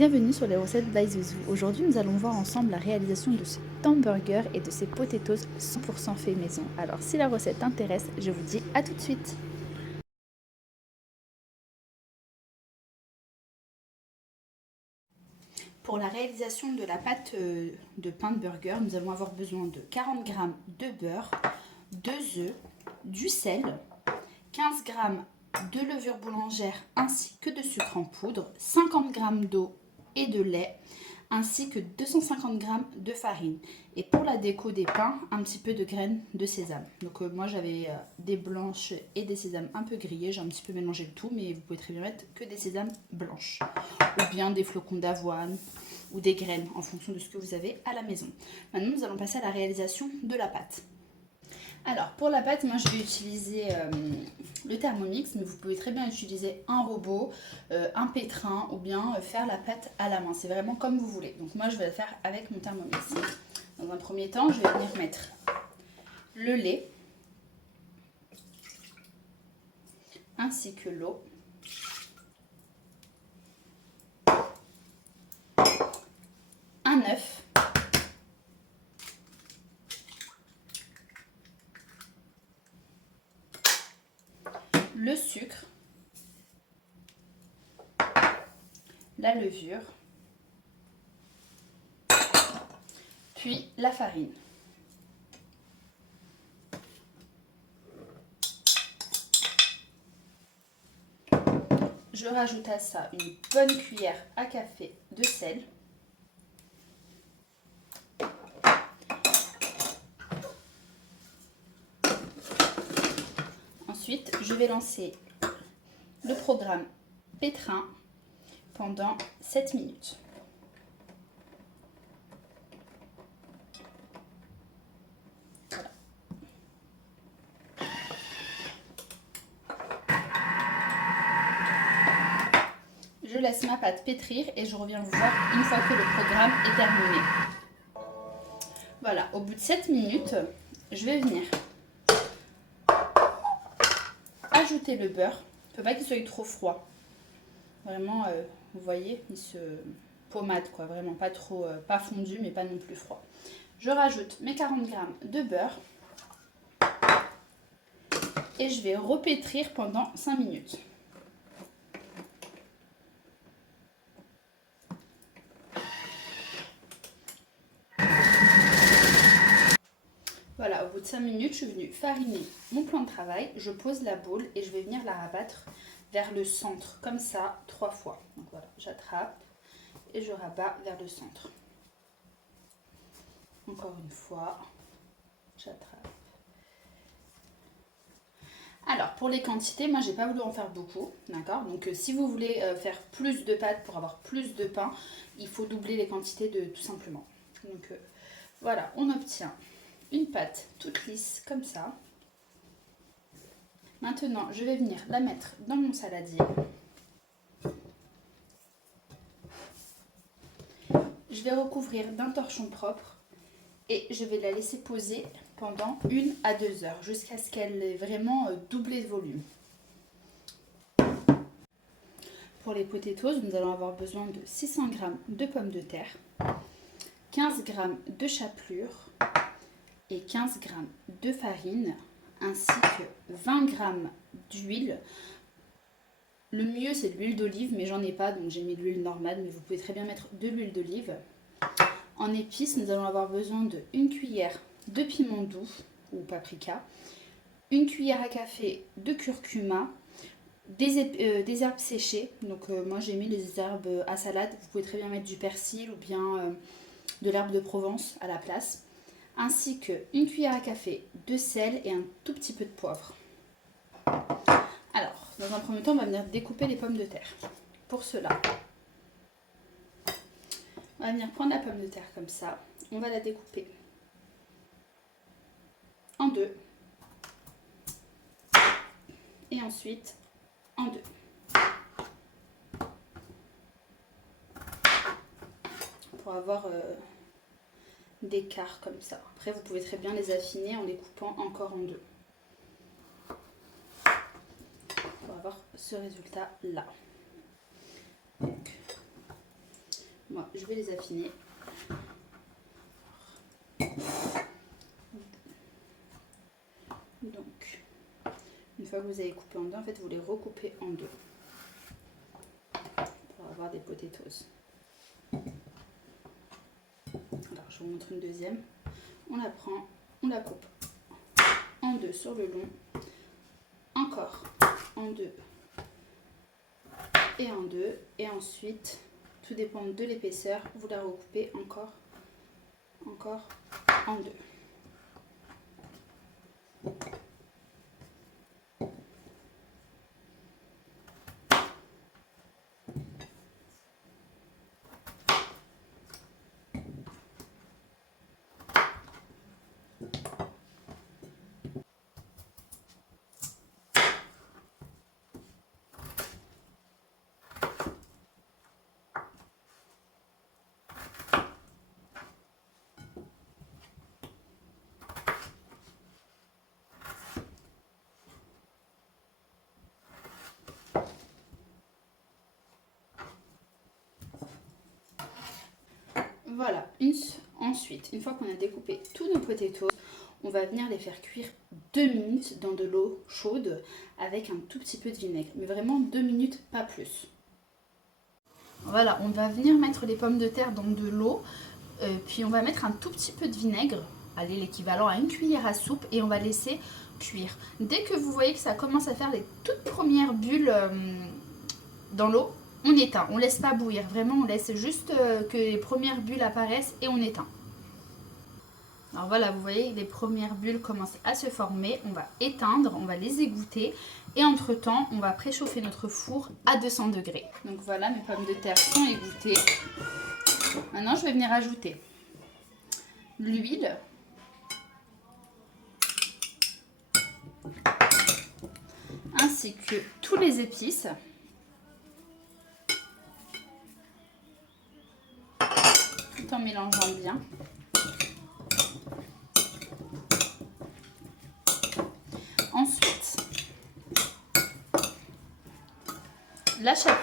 Bienvenue sur les recettes d'Aizuzu. Aujourd'hui, nous allons voir ensemble la réalisation de ce hamburger et de ces potatoes 100% fait maison. Alors, si la recette t'intéresse, je vous dis à tout de suite. Pour la réalisation de la pâte de pain de burger, nous allons avoir besoin de 40 g de beurre, 2 œufs, du sel, 15 g de levure boulangère ainsi que de sucre en poudre, 50 g d'eau et de lait, ainsi que 250 g de farine. Et pour la déco des pains, un petit peu de graines de sésame. Donc moi j'avais des blanches et des sésames un peu grillés, j'ai un petit peu mélangé le tout, mais vous pouvez très bien mettre que des sésames blanches. Ou bien des flocons d'avoine ou des graines en fonction de ce que vous avez à la maison. Maintenant nous allons passer à la réalisation de la pâte. Alors pour la pâte, moi je vais utiliser le Thermomix, mais vous pouvez très bien utiliser un robot, un pétrin ou bien faire la pâte à la main. C'est vraiment comme vous voulez. Donc moi je vais le faire avec mon Thermomix. Dans un premier temps, je vais venir mettre le lait ainsi que l'eau. Un œuf. Le sucre. La levure. Puis la farine. Je rajoute à ça une bonne cuillère à café de sel. Ensuite, je vais lancer le programme pétrin pendant 7 minutes. Voilà. Je laisse ma pâte pétrir et je reviens vous voir une fois que le programme est terminé. Voilà, au bout de 7 minutes, je vais venir ajouter le beurre. Il ne faut pas qu'il soit trop froid. Vraiment, vous voyez, il se pommade, quoi. Vraiment pas trop, pas fondu, mais pas non plus froid. Je rajoute mes 40 g de beurre et je vais repétrir pendant 5 minutes. Voilà, au bout de 5 minutes, je suis venue fariner mon plan de travail. Je pose la boule et je vais venir la rabattre vers le centre, comme ça, 3 fois. Donc voilà, j'attrape et je rabats vers le centre. Encore une fois, j'attrape. Alors, pour les quantités, moi, j'ai pas voulu en faire beaucoup, d'accord? Donc, si vous voulez faire plus de pâtes pour avoir plus de pain, il faut doubler les quantités de tout simplement. Donc, voilà, on obtient une pâte toute lisse, comme ça. Maintenant, je vais venir la mettre dans mon saladier. Je vais recouvrir d'un torchon propre et je vais la laisser poser pendant 1 à 2 heures jusqu'à ce qu'elle ait vraiment doublé de volume. Pour les potatoes, nous allons avoir besoin de 600 g de pommes de terre, 15 g de chapelure et 15 g de farine ainsi que 20 g d'huile. Le mieux c'est de l'huile d'olive, mais j'en ai pas donc j'ai mis de l'huile normale, mais vous pouvez très bien mettre de l'huile d'olive. En épices, nous allons avoir besoin de 1 cuillère de piment doux ou paprika, 1 cuillère à café de curcuma, des herbes séchées. Donc moi j'ai mis les herbes à salade, vous pouvez très bien mettre du persil ou bien de l'herbe de Provence à la place, ainsi que 1 cuillère à café de sel et un tout petit peu de poivre. Alors, dans un premier temps, on va venir découper les pommes de terre. Pour cela, on va venir prendre la pomme de terre comme ça. On va la découper en deux. Et ensuite en deux. Pour avoir des quarts comme ça. Après, vous pouvez très bien les affiner en les coupant encore en deux. Pour avoir ce résultat là. Donc, je vais les affiner. Donc, une fois que vous avez coupé en deux, en fait, vous les recoupez en deux pour avoir des potatoes. Alors, je vous montre une deuxième. On la prend, on la coupe en deux sur le long, encore en deux et en deux, et ensuite, tout dépend de l'épaisseur, vous la recoupez encore en deux. Voilà, ensuite, une fois qu'on a découpé tous nos potatoes, on va venir les faire cuire 2 minutes dans de l'eau chaude avec un tout petit peu de vinaigre. Mais vraiment 2 minutes, pas plus. Voilà, on va venir mettre les pommes de terre dans de l'eau, puis on va mettre un tout petit peu de vinaigre, allez, l'équivalent à une cuillère à soupe, et on va laisser cuire. Dès que vous voyez que ça commence à faire les toutes premières bulles dans l'eau, on éteint, on laisse pas bouillir, vraiment on laisse juste que les premières bulles apparaissent et on éteint. Alors voilà, vous voyez, les premières bulles commencent à se former, on va éteindre, on va les égoutter et entre temps on va préchauffer notre four à 200 degrés. Donc voilà, mes pommes de terre sont égouttées. Maintenant je vais venir ajouter l'huile, ainsi que tous les épices. Tout en mélangeant bien. Ensuite, la chapelure.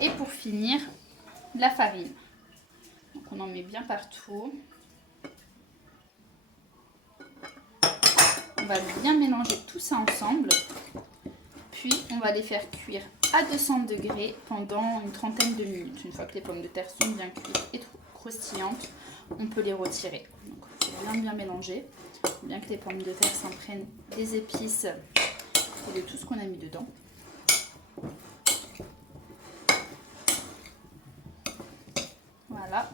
Et pour finir, la farine. Donc on en met bien partout. On va bien mélanger tout ça ensemble. Puis on va les faire cuire à 200 degrés pendant une trentaine de minutes. Une fois que les pommes de terre sont bien cuites et croustillantes, on peut les retirer. Donc il faut bien mélanger, bien que les pommes de terre s'imprègnent des épices et de tout ce qu'on a mis dedans. Voilà.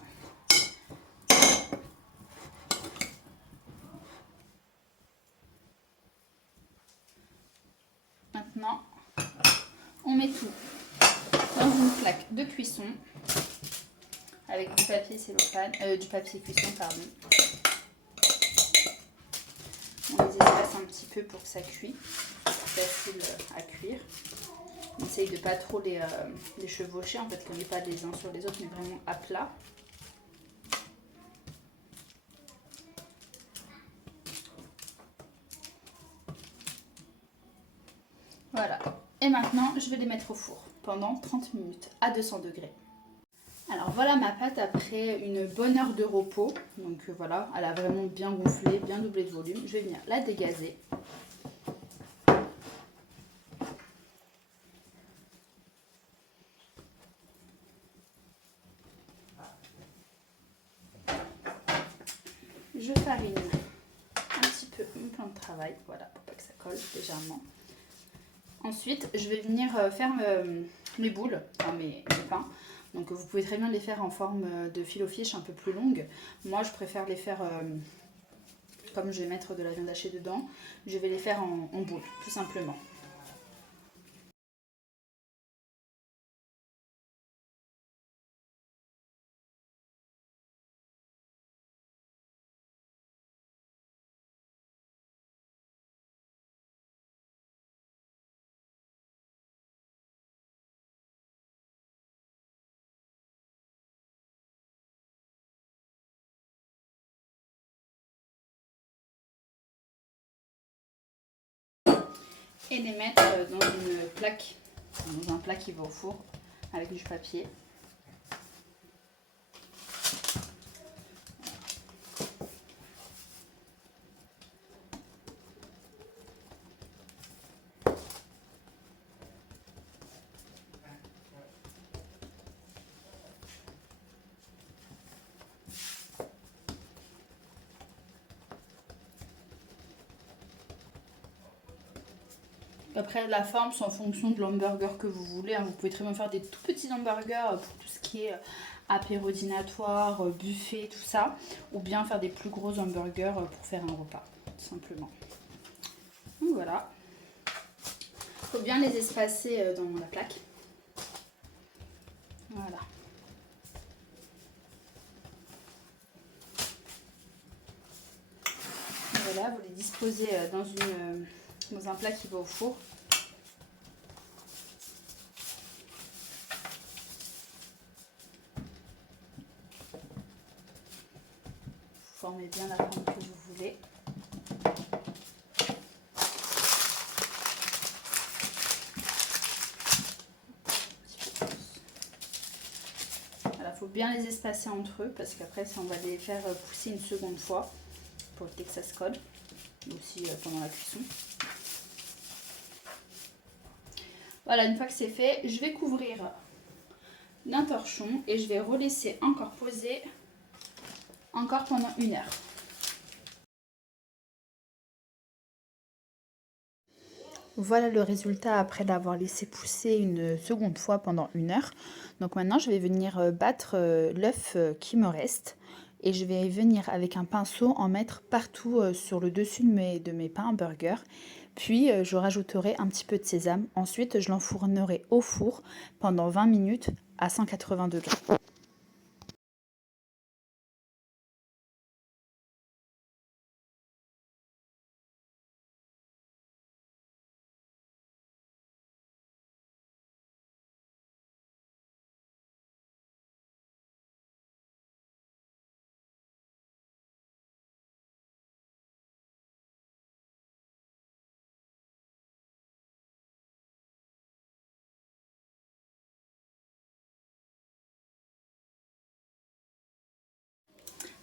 Maintenant, on met tout dans une plaque de cuisson avec du papier cellophane, du papier cuisson, pardon. On les espace un petit peu pour que ça cuise, c'est facile à cuire. On essaye de pas trop les chevaucher, en fait, qu'on n'est pas les uns sur les autres, mais vraiment à plat. Voilà. Et maintenant, je vais les mettre au four pendant 30 minutes à 200 degrés. Alors voilà ma pâte après une bonne heure de repos. Donc voilà, elle a vraiment bien gonflé, bien doublé de volume. Je vais venir la dégazer. Je farine un petit peu mon plan de travail, voilà, pour pas que ça colle légèrement. Ensuite, je vais venir faire mes boules, enfin mes pains. Donc vous pouvez très bien les faire en forme de fil au fiche un peu plus longue. Moi, je préfère les faire, comme je vais mettre de la viande hachée dedans, je vais les faire en boules, tout simplement. et les mettre dans une plaque, dans un plat qui va au four avec du papier. Après, la forme, c'est en fonction de l'hamburger que vous voulez. Vous pouvez très bien faire des tout petits hamburgers pour tout ce qui est apéro dînatoire, buffet, tout ça. Ou bien faire des plus gros hamburgers pour faire un repas, tout simplement. Donc voilà. Il faut bien les espacer dans la plaque. Voilà. Et voilà, vous les disposez dans un plat qui va au four. Vous formez bien la forme que vous voulez. Voilà, faut bien les espacer entre eux parce qu'après, on va les faire pousser une seconde fois pour le Texas Code, aussi pendant la cuisson. Voilà, une fois que c'est fait, je vais couvrir d'un torchon et je vais relaisser encore poser encore pendant 1 heure. Voilà le résultat après l'avoir laissé pousser une seconde fois pendant 1 heure. Donc maintenant, je vais venir battre l'œuf qui me reste. Et je vais venir avec un pinceau en mettre partout sur le dessus de mes pains burger. Puis je rajouterai un petit peu de sésame. Ensuite, je l'enfournerai au four pendant 20 minutes à 180 degrés.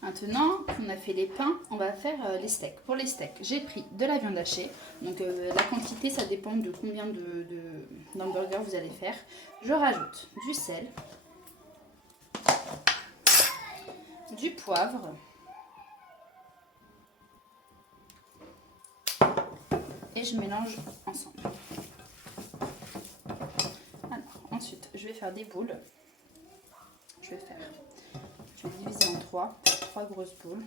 Maintenant qu'on a fait les pains, on va faire les steaks. Pour les steaks, j'ai pris de la viande hachée. Donc la quantité, ça dépend de combien d'hamburgers vous allez faire. Je rajoute du sel, du poivre, et je mélange ensemble. Alors, ensuite, je vais faire des boules. Je vais diviser en trois grosses boules.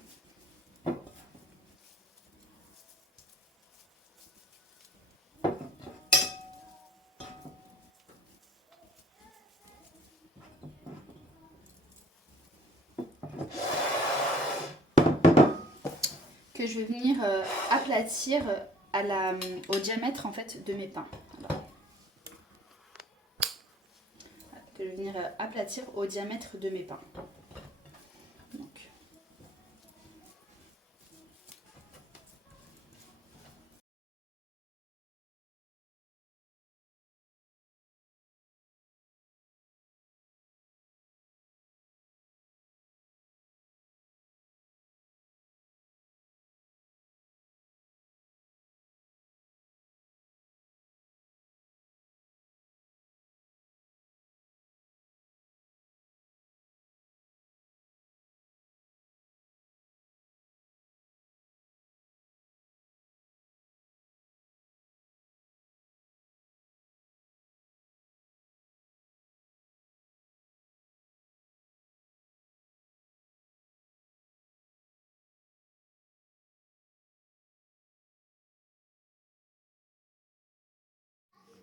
Que je vais venir aplatir au diamètre en fait de mes pains. Voilà. Que je vais venir aplatir au diamètre de mes pains. Donc.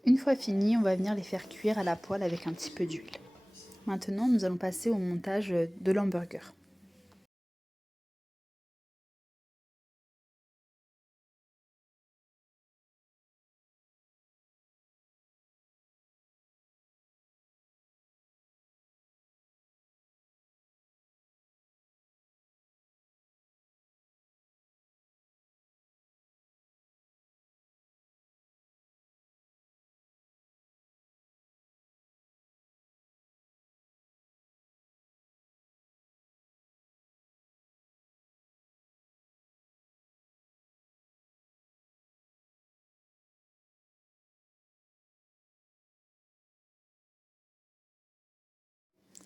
Une fois fini, on va venir les faire cuire à la poêle avec un petit peu d'huile. Maintenant, nous allons passer au montage de l'hamburger.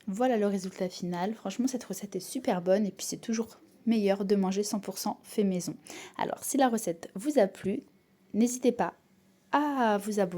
Voilà le résultat final. Franchement, cette recette est super bonne et puis c'est toujours meilleur de manger 100% fait maison. Alors, si la recette vous a plu, n'hésitez pas à vous abonner